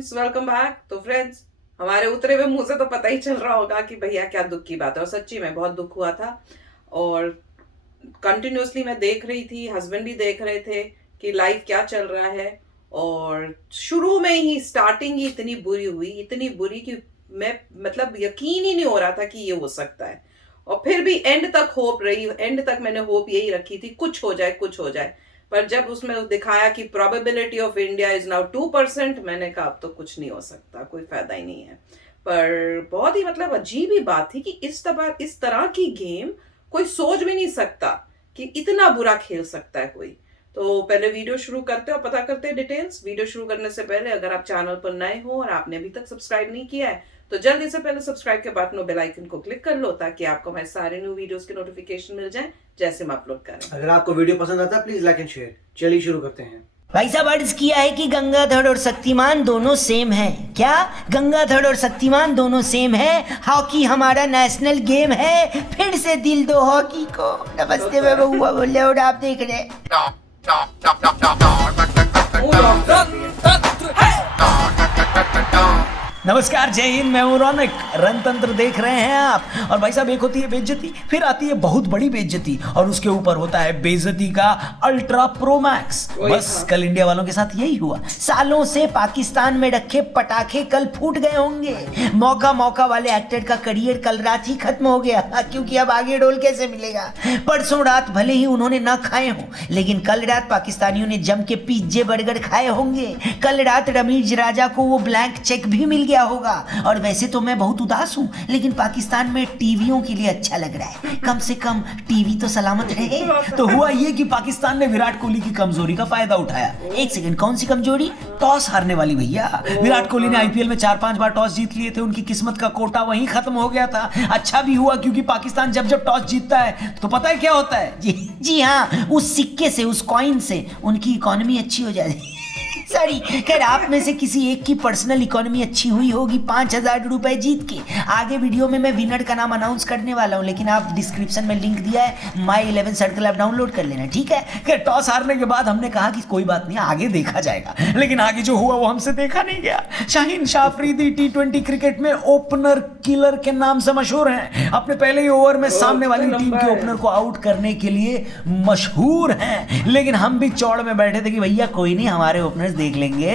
Friends, welcome back. तो friends, हमारे उतरे हुए मुंह से तो पता ही चल रहा होगा कि भैया क्या दुख की बात है। और सच्ची में बहुत दुख हुआ था। और कंटिन्यूअसली मैं देख रही थी, हस्बैंड भी देख रहे थे कि लाइफ क्या चल रहा है। और शुरू में ही स्टार्टिंग ही इतनी बुरी हुई, इतनी बुरी कि मैं मतलब यकीन ही नहीं हो रहा था कि ये हो सकता है। और फिर भी एंड तक होप रही, एंड तक मैंने होप यही रखी थी कुछ हो जाए, कुछ हो जाए। पर जब उसमें दिखाया कि probability of India is now 2%, मैंने कहा अब तो कुछ नहीं हो सकता, कोई फायदा ही नहीं है। पर बहुत ही मतलब अजीब ही बात थी कि इस तरह की गेम कोई सोच भी नहीं सकता कि इतना बुरा खेल सकता है कोई। तो पहले वीडियो शुरू करते और पता करते हैं डिटेल्स। वीडियो शुरू करने से पहले अगर आप चैनल पर नए हो और आपने अभी तक सब्सक्राइब नहीं किया है तो जल्दी से पहले सब्सक्राइब के बटन और बेल आइकन को क्लिक कर लो ताकि आपको हमारे सारे न्यू वीडियोस के नोटिफिकेशन मिल जाए जैसे हम अपलोड करें। अगर आपको वीडियो पसंद आता है प्लीज लाइक एंड शेयर। चलिए शुरू करते हैं। भाई साहब अर्ज किया है कि गंगाधर और शक्तिमान दोनों सेम है। क्या गंगाधर और शक्तिमान दोनों सेम है? हॉकी हमारा नेशनल गेम है। फिर से दिल दो हॉकी को। नमस्ते मैं बहुआ बोल रहे और आप देख रहे हैं। नमस्कार, जय हिंद। मैं हूं रौनक। रणतंत्र देख रहे हैं आप। और भाई साहब, एक होती है बेइज्जती, फिर आती है बहुत बड़ी बेइज्जती, और उसके ऊपर होता है बेइज्जती का अल्ट्रा प्रो मैक्स। बस कल इंडिया वालों के साथ यही हुआ। सालों से पाकिस्तान में रखे पटाखे कल फूट गए होंगे। मौका मौका वाले एक्टर का करियर कल रात ही खत्म हो गया, क्योंकि अब आगे डोल कैसे मिलेगा। परसों रात भले ही उन्होंने ना खाए हो, लेकिन कल रात पाकिस्तानियों ने जम के पिज्जे बर्गर खाए होंगे। कल रात रमीज राजा को वो ब्लैंक चेक भी मिल गया होगा। और वैसे तो मैं बहुत उदास हूं, लेकिन पाकिस्तान में टीवियों के लिए अच्छा लग रहा है। कम से कम टीवी तो सलामत रहे। तो हुआ ये कि पाकिस्तान ने विराट कोहली की कमजोरी का फायदा उठाया। एक सेकंड, कौन सी कमजोरी? टॉस हारने वाली भैया। विराट कोहली ने आईपीएल में 4-5 बार टॉस जीत लिए थे। उनकी किस्मत का कोटा वहीं खत्म हो गया था। अच्छा भी हुआ, क्योंकि पाकिस्तान जब जब टॉस जीतता है तो पता है क्या होता है? जी हाँ, उस सिक्के से, उस कॉइन से उनकी इकोनॉमी अच्छी हो जाती है। सॉरी, खैर आप में से किसी एक की पर्सनल इकोनॉमी अच्छी हुई होगी 5,000 रुपए जीत के। आगे वीडियो में मैं विनर का नाम अनाउंस करने वाला हूं, लेकिन आप डिस्क्रिप्शन में लिंक दिया है, माई 11 सर्कल ऐप डाउनलोड कर लेना, ठीक है? खैर टॉस हारने के बाद हमने कहा कि कोई बात नहीं, आगे देखा जाएगा। लेकिन आगे जो हुआ वो हमसे देखा नहीं गया। शाहीन शाह अफरीदी T20 क्रिकेट में ओपनर किलर के नाम से मशहूर हैं। अपने पहले ही ओवर में सामने वाली टीम के ओपनर को आउट करने के लिए मशहूर हैं। लेकिन हम भी चौड़ में बैठे थे कि भैया कोई नहीं, हमारे ओपनर्स देख लेंगे।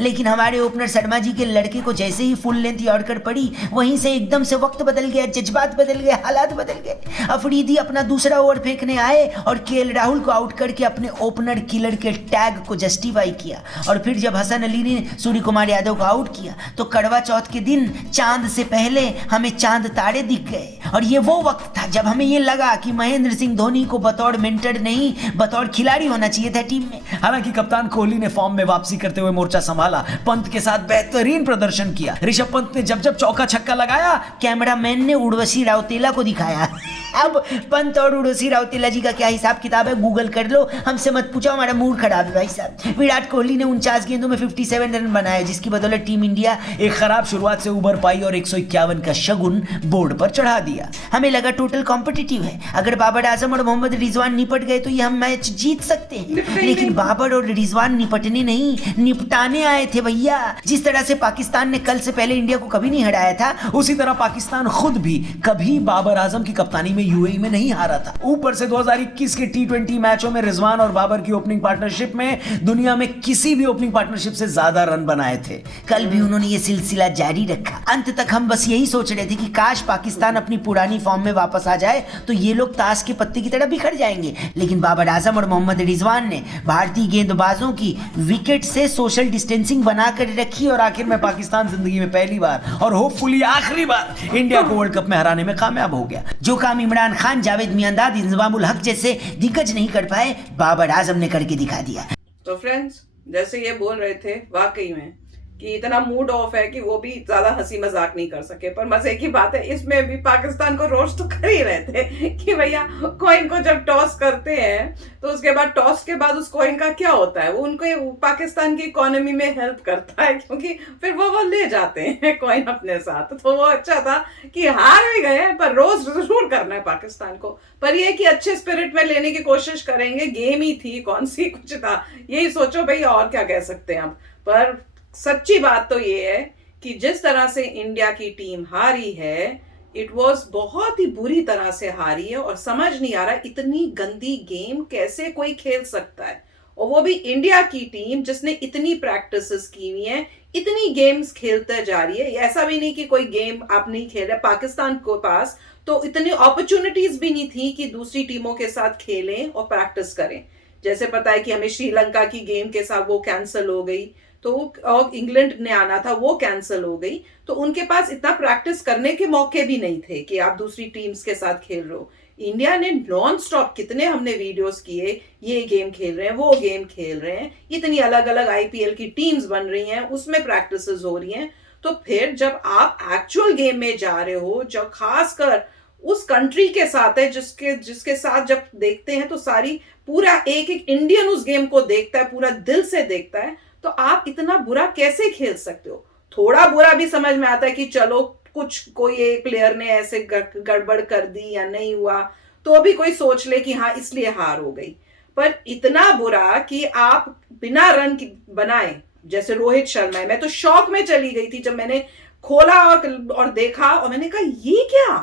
लेकिन हमारे ओपनर शर्मा जी के लड़के को जैसे ही फुल लेंथ यॉर्कर पड़ी, वहीं से एकदम से वक्त बदल गया, जज्बात बदल गए, हालात बदल गए। अफरीदी अपना दूसरा ओवर फेंकने आए और केएल राहुल को आउट करके अपने ओपनर किलर के टैग को जस्टिफाई किया। और फिर जब हसन अली ने सूर्य कुमार यादव को आउट किया तो करवा चौथ के दिन चांद से पहले हमें चांद तारे दिख गए। और ये वो वक्त था जब हमें ये लगा कि महेंद्र सिंह धोनी को बतौर मेंटर नहीं, बतौर खिलाड़ी होना चाहिए था टीम में। हालांकि कप्तान कोहली ने फॉर्म में वापसी करते हुए मोर्चा संभाला, पंत के साथ बेहतरीन प्रदर्शन किया। ऋषभ पंत ने जब जब चौका छक्का लगाया, कैमरामैन ने उर्वशी राउतेला को दिखाया। अब पंत और उर्वशी राउतेला जी का क्या हिसाब किताब है गूगल कर लो, हमसे मत पूछो, हमारा मूड खराब है भाई साहब। विराट कोहली ने 49 गेंदों में 57 रन बनाए, जिसकी बदौलत टीम इंडिया एक खराब शुरुआत से उबर पाई और 151 का शगुन बोर्ड पर चढ़ा दिया। हमें लगा टोटल कॉम्पिटिटिव है, अगर बाबर आजम और मोहम्मद रिजवान निपट गए तो ये हम मैच जीत सकते हैं। लेकिन बाबर और रिजवान निपटने नहीं, निपटाने आए थे भैया। जिस तरह से पाकिस्तान ने कल से पहले इंडिया को कभी नहीं हराया था, उसी तरह पाकिस्तान खुद भी कभी बाबर आजम की कप्तानी में यूएई में नहीं हारा था। ऊपर से 2021 के T20 मैचों में रिजवान और बाबर की ओपनिंग पार्टनरशिप में दुनिया में किसी भी ओपनिंग पार्टनरशिप से ज्यादा रन बनाए थे। कल भी उन्होंने ये सिलसिला जारी रखा। अंत तक हम बस यही सोच रहे थे कि काश पाकिस्तान अपनी पुरानी फॉर्म में वापस आ जाए तो ये लोग ताश के पत्ते की तरह बिखर जाएंगे। लेकिन बाबर आजम और मोहम्मद रिजवान ने भारतीय गेंदबाजों की विकेट से सोशल डिस्टेंसिंग बनाकर रखी और आखिर में पाकिस्तान जिंदगी में पहली बार और होपफुली आखिरी बार इंडिया को वर्ल्ड कप में हराने में कामयाब हो गया। जो काम इमरान खान, जावेद मियांदाद, इंजमामुल हक जैसे दिग्गज नहीं कर पाए, बाबर आजम ने करके दिखा दिया। तो फ्रेंड्स, जैसे ये बोल रहे थे, वाकई में कि इतना मूड ऑफ है कि वो भी ज्यादा हंसी मजाक नहीं कर सके। पर मजे की बात है, इसमें भी पाकिस्तान को रोस्ट तो कर ही रहे थे कि भैया कॉइन को जब टॉस करते हैं तो उसके बाद टॉस के बाद उस कॉइन का क्या होता है, वो उनको पाकिस्तान की इकोनॉमी में हेल्प करता है, क्योंकि फिर वो ले जाते हैं कॉइन अपने साथ। तो वो अच्छा था कि हार भी गए पर रोज जरूर करना है पाकिस्तान को। पर ये कि अच्छे स्पिरिट में लेने की कोशिश करेंगे, गेम ही थी, कौन सी कुछ था, यही सोचो भैया, और क्या कह सकते हैं अब। पर सच्ची बात तो ये है कि जिस तरह से इंडिया की टीम हारी है, इट वाज बहुत ही बुरी तरह से हारी है, और समझ नहीं आ रहा इतनी गंदी गेम कैसे कोई खेल सकता है, और वो भी इंडिया की टीम जिसने इतनी प्रैक्टिसेस की हुई हैं, इतनी गेम्स खेलते जा रही है। ऐसा भी नहीं कि कोई गेम आप नहीं खेल रहे, पाकिस्तान के पास तो इतनी अपॉर्चुनिटीज भी नहीं थी कि दूसरी टीमों के साथ खेलें और प्रैक्टिस करें। जैसे पता है कि हमें श्रीलंका की गेम के साथ वो कैंसिल हो गई, तो और इंग्लैंड ने आना था वो कैंसिल हो गई, तो उनके पास इतना प्रैक्टिस करने के मौके भी नहीं थे कि आप दूसरी टीम्स के साथ खेल रहे हो। इंडिया ने नॉन स्टॉप, कितने हमने वीडियोस किए, ये गेम खेल रहे हैं, वो गेम खेल रहे हैं, इतनी अलग अलग आईपीएल की टीम्स बन रही हैं, उसमें प्रैक्टिसेस हो रही हैं। तो फिर जब आप एक्चुअल गेम में जा रहे हो, जब खासकर उस कंट्री के साथ है जिसके जिसके साथ जब देखते हैं तो सारी पूरा एक एक इंडियन उस गेम को देखता है, पूरा दिल से देखता है, तो आप इतना बुरा कैसे खेल सकते हो? थोड़ा बुरा भी समझ में आता है कि चलो कुछ कोई एक प्लेयर ने ऐसे गड़बड़ कर दी या नहीं हुआ, तो भी कोई सोच ले कि हाँ इसलिए हार हो गई। पर इतना बुरा कि आप बिना रन बनाए, जैसे रोहित शर्मा है, मैं तो शॉक में चली गई थी जब मैंने खोला और देखा, और मैंने कहा ये क्या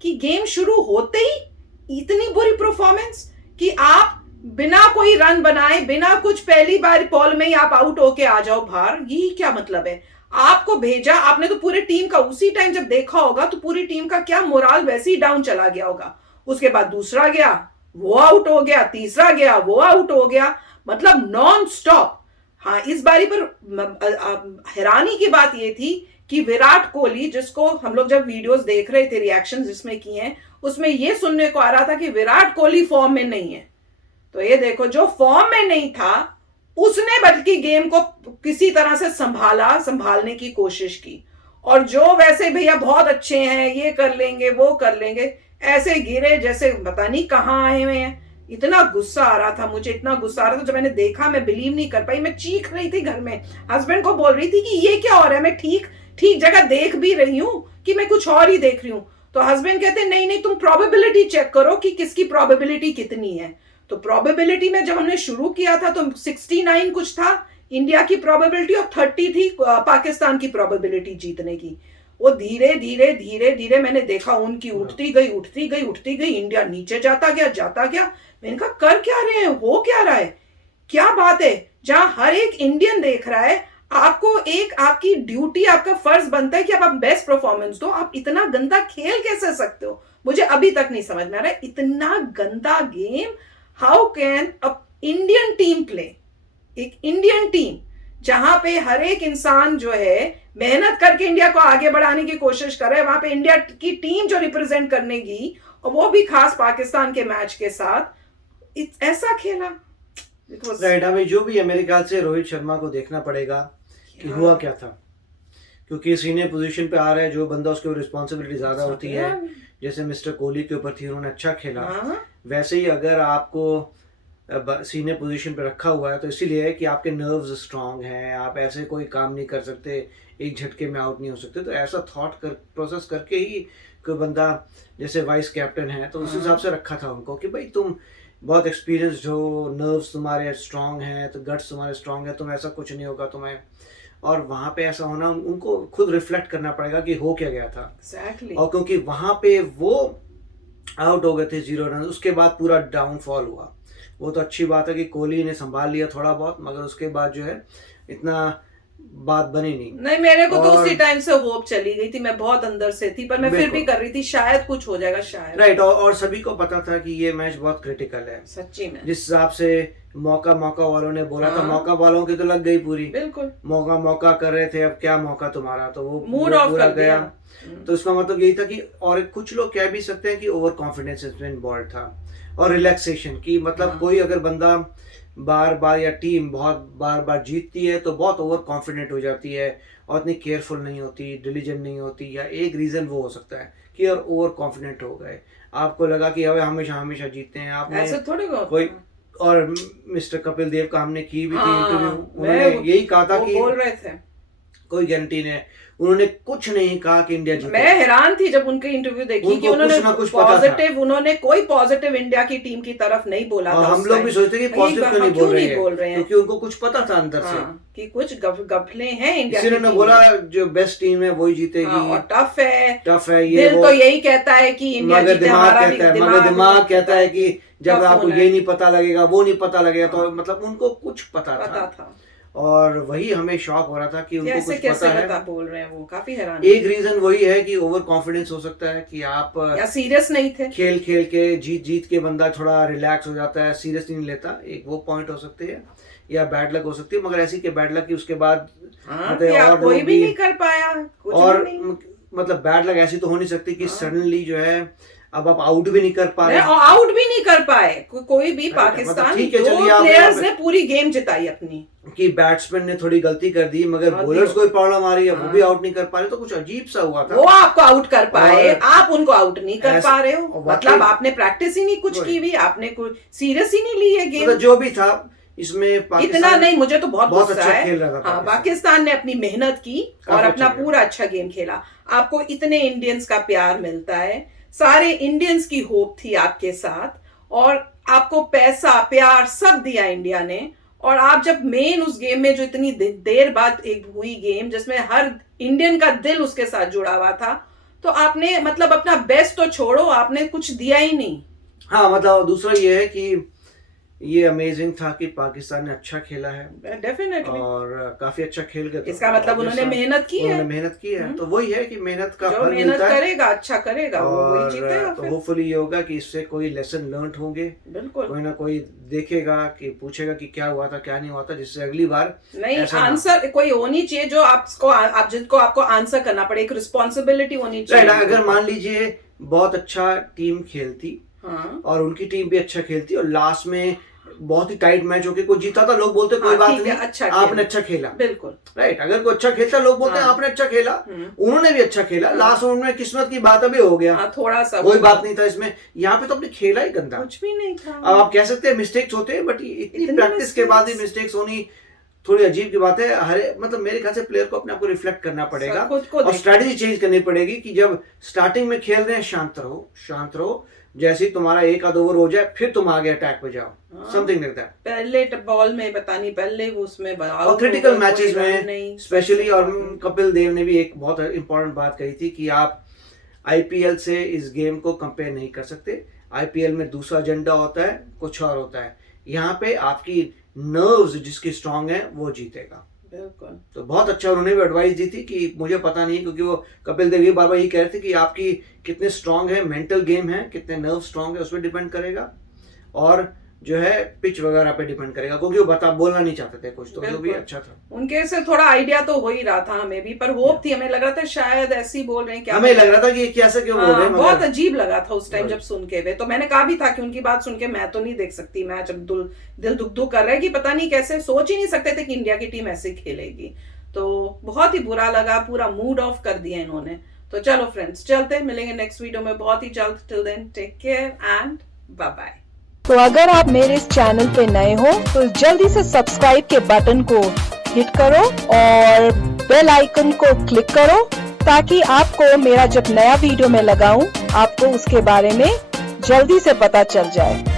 कि गेम शुरू होते ही इतनी बुरी परफॉर्मेंस कि आप बिना कोई रन बनाए, बिना कुछ, पहली बार बॉल में ही आप आउट होके आ जाओ बाहर, यही क्या मतलब है? आपको भेजा आपने, तो पूरी टीम का उसी टाइम जब देखा होगा तो पूरी टीम का क्या मोराल वैसे ही डाउन चला गया होगा। उसके बाद दूसरा गया वो आउट हो गया, तीसरा गया वो आउट हो गया, मतलब नॉन स्टॉप। हाँ, इस बारी पर हैरानी की बात ये थी कि विराट कोहली, जिसको हम लोग जब वीडियोस देख रहे थे, रिएक्शंस जिसमें किए हैं, उसमें ये सुनने को आ रहा था कि विराट कोहली फॉर्म में नहीं है। तो ये देखो, जो फॉर्म में नहीं था उसने बल्कि गेम को किसी तरह से संभालने की कोशिश की, और जो वैसे भैया बहुत अच्छे हैं, ये कर लेंगे वो कर लेंगे, ऐसे गिरे जैसे पता नहीं कहाँ आए हुए हैं। इतना गुस्सा आ रहा था मुझे, इतना गुस्सा आ रहा था, जब मैंने देखा मैं बिलीव नहीं कर पाई, मैं चीख रही थी घर में, हस्बैंड को बोल रही थी कि ये क्या हो रहा है, मैं ठीक ठीक जगह देख भी रही हूं कि मैं कुछ और ही देख रही हूं। तो हस्बैंड कहते नहीं नहीं, तुम प्रोबेबिलिटी चेक करो कि किसकी प्रोबेबिलिटी कितनी है। तो प्रोबेबिलिटी में जब हमने शुरू किया था तो 69 कुछ था इंडिया की प्रोबेबिलिटी, और 30 थी पाकिस्तान की प्रोबेबिलिटी जीतने की। वो धीरे धीरे धीरे धीरे मैंने देखा उनकी उठती गई उठती गई उठती गई, इंडिया नीचे जाता गया जाता गया। मैंने कहा कर क्या रहे हैं, हो क्या रहा है, क्या बात है? जहां हर एक इंडियन देख रहा है, आपको एक आपकी ड्यूटी, आपका फर्ज बनता है कि आप बेस्ट परफॉर्मेंस दो, आप इतना गंदा खेल कैसे सकते हो? मुझे अभी तक नहीं समझ में आ रहा है, इतना गंदा game how can a Indian team play? एक इंडियन टीम जहां पे हर एक इंसान जो है मेहनत करके इंडिया को आगे बढ़ाने की कोशिश कर रहा है, वहां पे इंडिया की टीम जो रिप्रेजेंट करने की, और वो भी खास पाकिस्तान के मैच के साथ ऐसा खेला। राइट, अभी जो भी है मेरे ख्याल से रोहित शर्मा को देखना पड़ेगा कि हुआ क्या था, क्योंकि सीनियर पोजीशन पे आ रहा है, जो बंदा उसके ऊपर रिस्पॉन्सिबिलिटी ज्यादा होती है, जैसे मिस्टर कोहली के ऊपर थी, उन्होंने अच्छा खेला। वैसे ही अगर आपको सीनियर पोजीशन पे रखा हुआ है तो इसीलिए है कि आपके नर्व्स स्ट्रांग हैं, आप ऐसे कोई काम नहीं कर सकते, एक झटके में आउट नहीं हो सकते। तो ऐसा थॉट प्रोसेस करके ही कोई बंदा जैसे वाइस कैप्टन है तो उस हिसाब से रखा था उनको कि भाई तुम बहुत एक्सपीरियंस्ड हो, नर्व्स तुम्हारे स्ट्रांग हैं, तो गट्स तुम्हारे स्ट्रांग है, तुम ऐसा कुछ नहीं होगा तुम्हें। और वहाँ पे ऐसा होना, उनको खुद रिफ्लेक्ट करना पड़ेगा कि हो क्या गया था। Exactly. और क्योंकि वहाँ पे वो आउट हो गए थे 0 रन, उसके बाद पूरा डाउनफॉल हुआ। वो तो अच्छी बात है कि कोहली ने संभाल लिया थोड़ा बहुत, मगर उसके बाद जो है इतना बात बनी नहीं। मेरे को तो उसी टाइम से होप चली गई थी, मैं बहुत अंदर से थी, पर मैं फिर भी कर रही थी शायद कुछ हो जाएगा, शायद। राइट, और सभी को पता था कि ये मैच बहुत क्रिटिकल है सच्ची में। जिस हिसाब से मौका वालों ने बोला था, मौका वालों की तो लग गई पूरी, बिल्कुल मौका कर रहे थे, अब क्या मौका तुम्हारा, तो वो मूड ऑफ कर गया। तो इसका मतलब यही था कि, और कुछ लोग कह भी सकते हैं कि ओवर कॉन्फिडेंस इसमें इन्वॉल्व था, और रिलैक्सेशन की, मतलब कोई अगर बंदा बार बार या टीम बहुत बार जीतती है तो बहुत ओवर कॉन्फिडेंट हो जाती है और इतनी केयरफुल नहीं होती, डिलीजेंट नहीं होती, या एक रीज़न वो हो सकता है कि यार ओवर कॉन्फिडेंट हो गए, आपको लगा कि अब हमेशा हमेशा जीतते हैं। आपने ऐसे थोड़े कोई, और मिस्टर कपिल देव का हमने की भी थी इंटरव्यू, उन्होंने यही कहा था कि बोल रहे थे कोई गारंटी नहीं है। उन्होंने कुछ नहीं कहा कि इंडिया जीते। मैं हैरान थी जब उनके इंटरव्यू देखी कि उन्होंने पॉजिटिव, उन्होंने कोई पॉजिटिव इंडिया की टीम की तरफ नहीं बोला था। हम लोग भी सोचते कि पॉजिटिव क्यों नहीं बोल रहे हैं, क्योंकि उनको कुछ पता था अंदर से कि कुछ गफले हैं इंडिया की। इन्होंने बोला जो बेस्ट टीम है वही जीतेगी और टफ है ये दिल तो यही कहता है कि इंडिया जीते, हमारा भी दिमाग कहता है कि जब आपको ये नहीं पता लगेगा वो नहीं पता लगेगा। तो मतलब उनको कुछ पता था और वही हमें शॉक हो रहा था कि उनको कुछ पता है। बोल रहे हैं वो, काफी हैरान। एक रीजन वही है कि ओवर कॉन्फिडेंस हो सकता है कि आप या सीरियस नहीं थे, खेल के जीत के बंदा थोड़ा रिलैक्स हो जाता है, सीरियस नहीं लेता, एक वो पॉइंट हो सकती है, या बैड लक हो सकती है। मगर ऐसी के बैड लक की उसके बाद और कोई भी नहीं कर पाया कुछ और मतलब बैड लक ऐसी तो हो नहीं सकती कि सडनली जो है अब आप आउट भी नहीं कर पा रहे, आउट भी नहीं कर पाए कोई भी। पाकिस्तान दो प्लेयर्स ने पूरी गेम जिताई अपनी, कि बैट्समैन ने थोड़ी गलती कर दी मगर बॉलर्स कोई प्रॉब्लम आ रही है, वो भी आउट नहीं कर पा रहे, तो कुछ अजीब सा हुआ था। वो आपको आउट कर पाए, आप उनको आउट नहीं कर पा रहे हो, मतलब आपने प्रैक्टिस ही नहीं कुछ की भी, आपने कुछ सीरियस ही नहीं ली है गेम। जो भी था इसमें इतना नहीं, मुझे तो बहुत अच्छा खेल रहा था। पाकिस्तान ने अपनी मेहनत की और अपना पूरा अच्छा गेम खेला। आपको इतने इंडियंस का प्यार मिलता है, सारे इंडियंस की होप थी आपके साथ, और आपको पैसा प्यार सब दिया इंडिया ने। और आप जब मेन उस गेम में जो इतनी देर बाद एक हुई गेम जिसमें हर इंडियन का दिल उसके साथ जुड़ा हुआ था, तो आपने मतलब अपना बेस्ट तो छोड़ो, आपने कुछ दिया ही नहीं। हाँ मतलब दूसरा ये है कि ये अमेजिंग था कि पाकिस्तान ने अच्छा खेला है डेफिनेटली, और काफी अच्छा खेल गया। इसका मतलब उन्होंने मेहनत की है, तो वही है कि मेहनत का फल मिलता है, करेगा अच्छा करेगा वो जीतेगा। तो होपफुली ये होगा कि इससे कोई लेसन लर्न होंगे, बिल्कुल कोई ना कोई देखेगा कि पूछेगा कि क्या हुआ था क्या नहीं हुआ था, जिससे अगली बार नहीं आंसर कोई होनी चाहिए जो आपको आंसर करना पड़े, एक रिस्पॉन्सिबिलिटी होनी चाहिए। अगर मान लीजिए बहुत अच्छा टीम खेलती और उनकी टीम भी अच्छा खेलती और लास्ट में बहुत ही टाइट मैच होके कोई जीता था, लोग बोलते कोई बात नहीं, आपने अच्छा खेला, बिल्कुल राइट। अगर कोई अच्छा खेलता लोग बोलते हैं आपने अच्छा खेला, उन्होंने भी अच्छा खेला, लास्ट में किस्मत की बात अभी हो गया, थोड़ा सा कोई बात नहीं था इसमें। यहाँ पे तो अपने खेला ही गंदा, कुछ भी नहीं था। अब आप कह सकते हैं मिस्टेक्स होते हैं, बट इतनी प्रैक्टिस के बाद ही मिस्टेक्स होनी थोड़ी अजीब की बात है। हर मतलब मेरे ख्याल से प्लेयर को अपने आप को रिफ्लेक्ट करना पड़ेगा और स्ट्रेटेजी चेंज करनी पड़ेगी कि जब स्टार्टिंग में खेल रहे हैं शांत रहो, जैसे ही तुम्हारा एक आध ओवर हो जाए फिर तुम आगे अटैक पे जाओ, समथिंग लाइक दैट। पहले बॉल में बतानी, पहले उसमें और क्रिटिकल मैचेस में स्पेशली, और कपिल देव ने भी एक बहुत इंपॉर्टेंट बात कही थी कि आप आईपीएल से इस गेम को कंपेयर नहीं कर सकते। आईपीएल में दूसरा एजेंडा होता है, कुछ और होता है। यहाँ पे आपकी नर्व्स जिसकी स्ट्रांग है वो जीतेगा। बिल्कुल। तो बहुत अच्छा उन्होंने भी एडवाइस दी थी कि मुझे पता नहीं, क्योंकि वो कपिल देव ये बार बार ये कह रहे थे कि आपकी कितने स्ट्रांग है, मेंटल गेम है, कितने नर्व स्ट्रांग है, उस पर डिपेंड करेगा, और जो है पिच वगैरह पे डिपेंड करेगा, क्योंकि वो बोलना नहीं चाहते थे कुछ, तो जो भी अच्छा था। उनके से थोड़ा आइडिया तो हो ही रहा था हमें भी, पर होप थी, हमें लग रहा था शायद ऐसे ही बोल रहे हैं, क्या हमें लग रहा था कि कैसे क्यों बोल रहे हैं, बहुत अजीब लगा था उस टाइम जब सुन के वे। तो मैंने कहा भी था कि उनकी बात सुन के मैं तो नहीं देख सकती मैच, अब दिल दुख कर रहा है कि पता नहीं कैसे, सोच ही नहीं सकते थे कि इंडिया की टीम ऐसे खेलेगी। तो बहुत ही बुरा लगा, पूरा मूड ऑफ कर दिया इन्होंने। तो चलो फ्रेंड्स, चलते मिलेंगे नेक्स्ट वीडियो में बहुत ही जल्द। Till then take care and bye bye. तो अगर आप मेरे इस चैनल पे नए हो तो जल्दी से सब्सक्राइब के बटन को हिट करो और बेल आइकन को क्लिक करो, ताकि आपको मेरा जब नया वीडियो मैं लगाऊं आपको उसके बारे में जल्दी से पता चल जाए।